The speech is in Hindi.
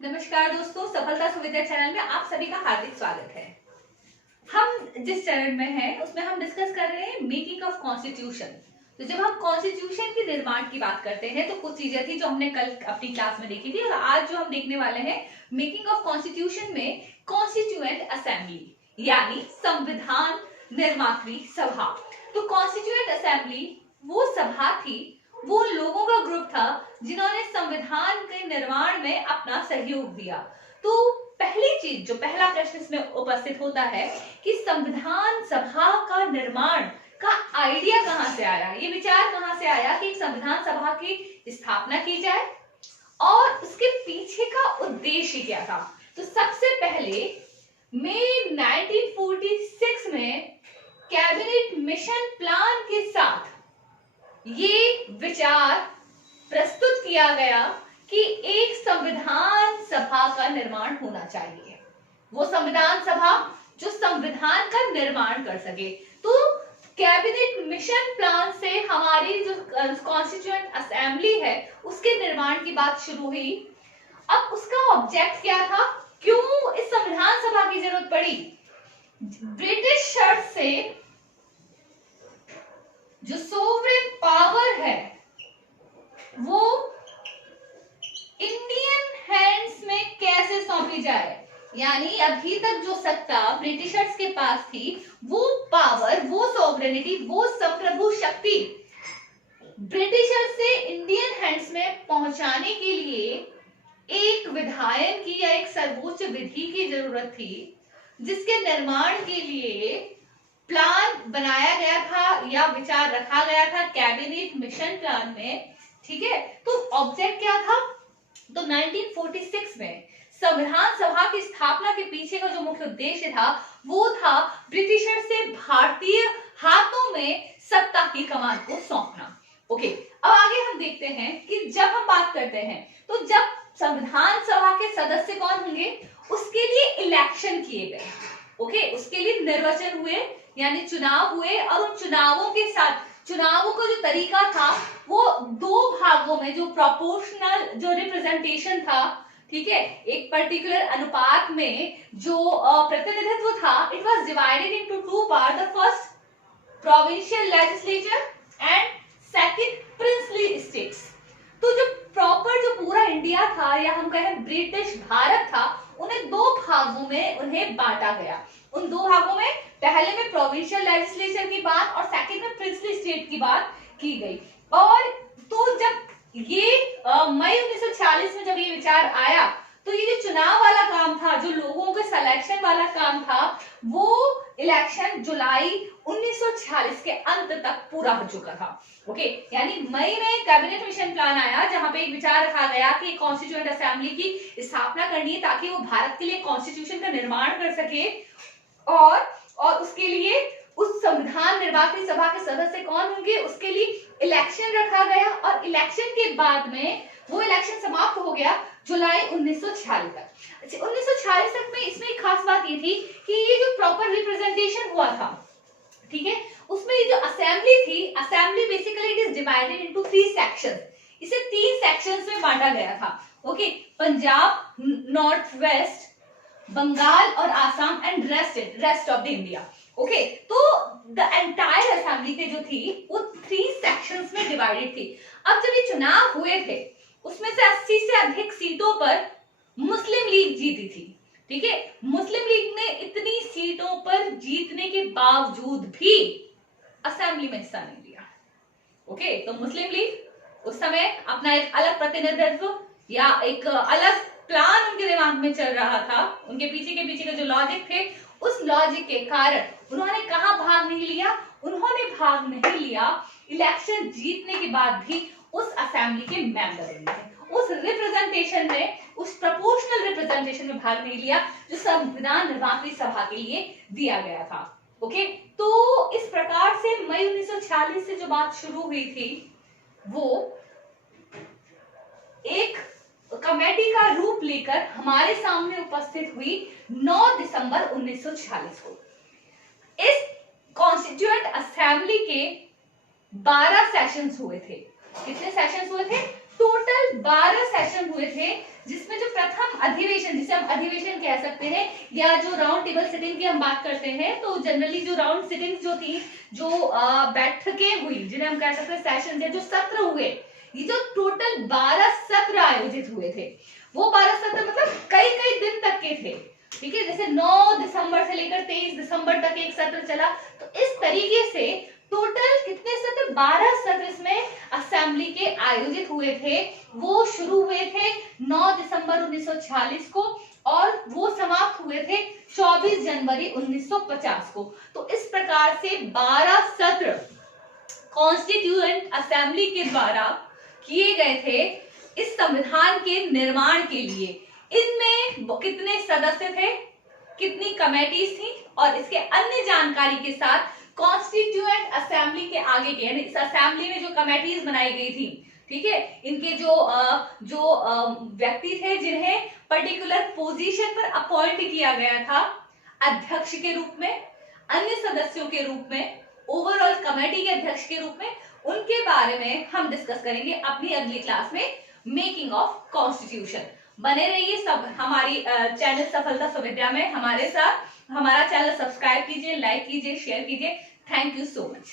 नमस्कार दोस्तों, सफलता सुविधा चैनल में आप सभी का हार्दिक स्वागत है। हम जिस चरण में हैं उसमें हम डिस्कस कर रहे हैं मेकिंग ऑफ कॉन्स्टिट्यूशन। तो जब हम कॉन्स्टिट्यूशन के निर्माण की बात करते हैं तो कुछ चीजें थी जो हमने कल अपनी क्लास में देखी थी और आज जो हम देखने वाले हैं मेकिंग ऑफ कॉन्स्टिट्यूशन में कॉन्स्टिट्यूएंट असेंबली यानी संविधान निर्मात्री सभा। तो कॉन्स्टिट्यूएंट असेंबली वो सभा थी, वो लोगों का ग्रुप था जिन्होंने संविधान के निर्माण में अपना सहयोग दिया। तो पहली चीज जो पहला प्रश्न इसमें उपस्थित होता है कि संविधान सभा का निर्माण का आइडिया कहां से आया, ये विचार कहां से आया कि एक संविधान सभा की स्थापना की जाए और उसके पीछे का उद्देश्य क्या था। तो सबसे पहले मई 1946 में कैबिनेट मिशन प्लान के साथ ये विचार प्रस्तुत किया गया कि एक संविधान सभा का निर्माण होना चाहिए, वो संविधान सभा जो संविधान का निर्माण कर सके। तो कैबिनेट मिशन प्लान से हमारी जो कॉन्स्टिट्यूएंट असेंबली है उसके निर्माण की बात शुरू हुई। अब उसका ऑब्जेक्ट क्या था, क्यों इस संविधान सभा की जरूरत पड़ी? ब्रिटिश शर्त से जो सोवरेन पावर है वो इंडियन हैंड्स में कैसे सौंपी जाए, यानी अभी तक जो सत्ता ब्रिटिशर्स के पास थी वो पावर, वो सोवरेनिटी, वो संप्रभु शक्ति ब्रिटिशर्स से इंडियन हैंड्स में पहुंचाने के लिए एक विधायन की या एक सर्वोच्च विधि की जरूरत थी, जिसके निर्माण के लिए प्लान बनाया गया था या विचार रखा गया था कैबिनेट मिशन प्लान में। ठीक है, तो ऑब्जेक्ट क्या था? तो 1946 में संविधान सभा की स्थापना के पीछे का जो मुख्य उद्देश्य था वो था ब्रिटिशर से भारतीय हाथों में सत्ता की कमान को सौंपना। ओके, अब आगे हम देखते हैं कि जब हम बात करते हैं तो जब संविधान सभा के सदस्य कौन होंगे, उसके लिए इलेक्शन किए गए। ओके, उसके लिए निर्वाचन हुए यानी चुनाव हुए और उन चुनावों के साथ चुनावों का जो तरीका था वो दो भागों में जो प्रोपोर्शनल जो रिप्रेजेंटेशन था, ठीक है, एक पर्टिकुलर अनुपात में जो प्रतिनिधित्व था, it was divided into two part, the first provincial legislature and second princely states. तो जो प्रॉपर जो पूरा इंडिया था या हम कहें ब्रिटिश भारत था, उन्हें दो भागों में उन्हें बांटा गया। उन दो भागों में पहले में प्रोविंशियल लेजिस्लेचर की बात और सेकंड में प्रिंसली स्टेट की बात की गई। और तो जब ये मई 1946 में जब ये विचार आया तो ये जो चुनाव वाला काम था, जो लोगों के सिलेक्शन वाला काम था, वो इलेक्शन जुलाई 1946 के अंत तक पूरा हो चुका था। ओके, यानी मई में कैबिनेट मिशन प्लान आया जहां पे एक विचार रखा गया कि कॉन्स्टिट्यूएंट असेंबली की स्थापना करनी है ताकि वो भारत के लिए कॉन्स्टिट्यूशन का निर्माण कर सके और उसके लिए उस संविधान निर्मात्री सभा के सदस्य कौन होंगे उसके लिए इलेक्शन रखा गया और इलेक्शन के बाद में वो इलेक्शन समाप्त हो गया जुलाई 1946 तक। अच्छा, 1946 तक में इसमें एक खास बात ये थी कि ये जो प्रॉपर रिप्रेजेंटेशन हुआ था, ठीक है, उसमें ये जो असेंबली थी, assembly basically it is divided into 3 sections. इसे 3 सेक्शंस में बांटा गया था। Okay, Punjab, north west, Bengal और Assam and rest of the India. Okay, तो द एंटायर असेंबली के जो थी वो 3 सेक्शंस में डिवाइडेड थी। अब जब ये चुनाव हुए थे उसमें से 80 से अधिक सीटों पर मुस्लिम लीग जीती थी। ठीक है, मुस्लिम लीग ने इतनी सीटों पर जीतने के बावजूद भी असेंबली में हिस्सा नहीं लिया। ओके, तो मुस्लिम लीग उस समय अपना एक अलग प्रतिनिधित्व या एक अलग प्लान उनके दिमाग में चल रहा था, उनके पीछे का जो लॉजिक थे, उस लॉजिक के कारण उन्होंने कहां भाग नहीं लिया, उन्होंने भाग नहीं लिया इलेक्शन जीतने के बाद भी उस असेंबली के मेंबर रहे, उस रिप्रेजेंटेशन में, उस प्रोपोर्शनल रिप्रेजेंटेशन में भाग नहीं लिया जो संविधान निर्मात्री सभा के लिए दिया गया था। ओके, तो इस प्रकार से मई 1946 से जो बात शुरू हुई थी वो एक कमेटी का रूप लेकर हमारे सामने उपस्थित हुई 9 दिसंबर 1946 को। इस कॉन्स्टिट्यूएंट असेंबली के 12 सेशंस हुए थे। कितने सेशंस हुए थे? टोटल 12 सेशन हुए थे, जिसमें जो प्रथम अधिवेशन, जिसे हम अधिवेशन कह सकते हैं, या जो राउंड टेबल सिटिंग की हम बात करते हैं, तो जनरली जो राउंड सिटिंग जो थी, जो बैठकें हुई, जिन्हें हम कह सकते हैं सेशन, या जो सत्र हुए, ये जो टोटल 12 सत्र आयोजित हुए थे, वो 12 सत्र मतलब कई कई दिन तक के थे, ठीक है। जैसे 9 दिसंबर से लेकर 23 दिसंबर तक एक सत्र चला, तो इस तरीके से टोटल कितने सत्र, 12 सत्र इसमें असेंबली के आयोजित हुए थे। वो शुरू हुए थे 9 दिसंबर 1946 को और वो समाप्त हुए थे 24 जनवरी 1950 को। तो इस प्रकार से 12 सत्र कॉन्स्टिट्यूएंट असेंबली के द्वारा किए गए थे इस संविधान के निर्माण के लिए। इनमें कितने सदस्य थे, कितनी कमेटीज थी, और इसके अन्य जानकारी के साथ कॉन्स्टिट्यूएंट असेंबली के आगे के, यानी इस असेंबली में जो कमेटीज बनाई गई थी, ठीक है, इनके जो व्यक्ति थे जिन्हें पर्टिकुलर पोजीशन पर अपॉइंट किया गया था, अध्यक्ष के रूप में, अन्य सदस्यों के रूप में, ओवरऑल कमेटी के अध्यक्ष के रूप में, उनके बारे में हम डिस्कस करेंगे अपनी अगली क्लास में, मेकिंग ऑफ कॉन्स्टिट्यूशन। बने रहिए सब हमारी चैनल सफलता सुविद्या में हमारे साथ। हमारा चैनल सब्सक्राइब कीजिए, लाइक कीजिए, शेयर कीजिए। Thank you so much.